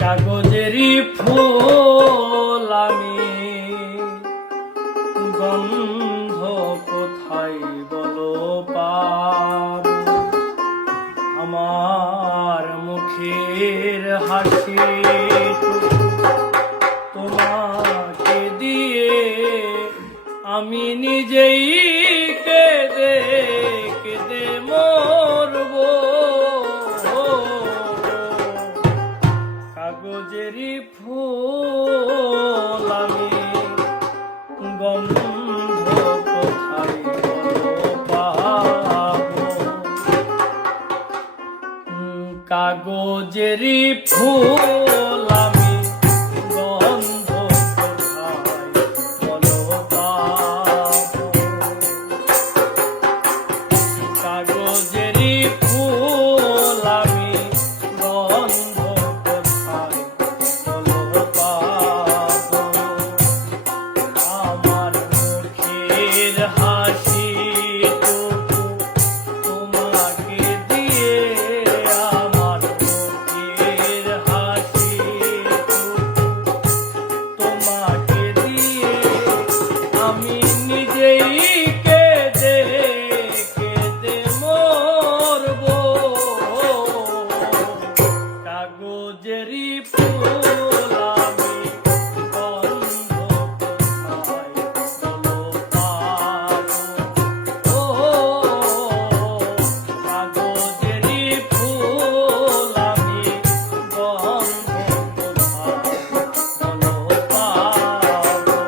কাগজেরই ফুল আমি, গন্ধ কোথায় বলো পাব? আমার মুখের হাসি তোমাকে দিয়ে আমি নিজেই কেঁদে কেঁদে মরব। কাগজেরই ফুল আমি, গন্ধ কোথায় পাবো? কাগজেরই ফুল আমি, গন্ধ কোথায় বলো পাবো? কাগজেরই ফুল আমি, গন্ধ কোথায় বলো পাবো? আমার মুখের হাসি তোমাকে দিয়ে, আমার মুখের হাসি তোমাকে দিয়ে আমি নিজেই কেঁদে কেঁদে মরব। কাগজেরই ফুল আমি, গন্ধ কোথায় বলো পাবো? কাগজেরই ফুল আমি, গন্ধ কোথায় বলো পাবো?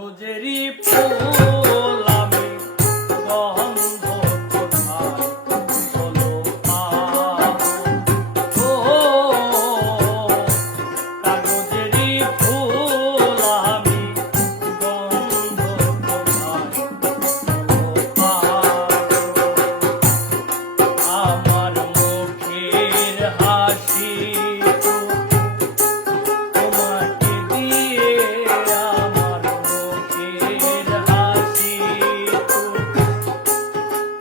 কাগজেরই ফুল আমি গন্ধ কোথায় বলো পাবো? ও কাগজেরই ফুল আমি গন্ধ কোথায় বলো পাবো? আমার মুখের হাসি তোমাকে দিয়ে, আমার মুখের হাসি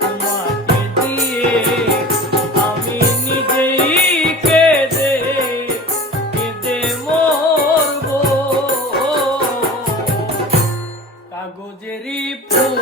তোমাকে দিয়ে আমি নিজেই কেঁদে কেঁদে মরবো। কাগজেরই ফুল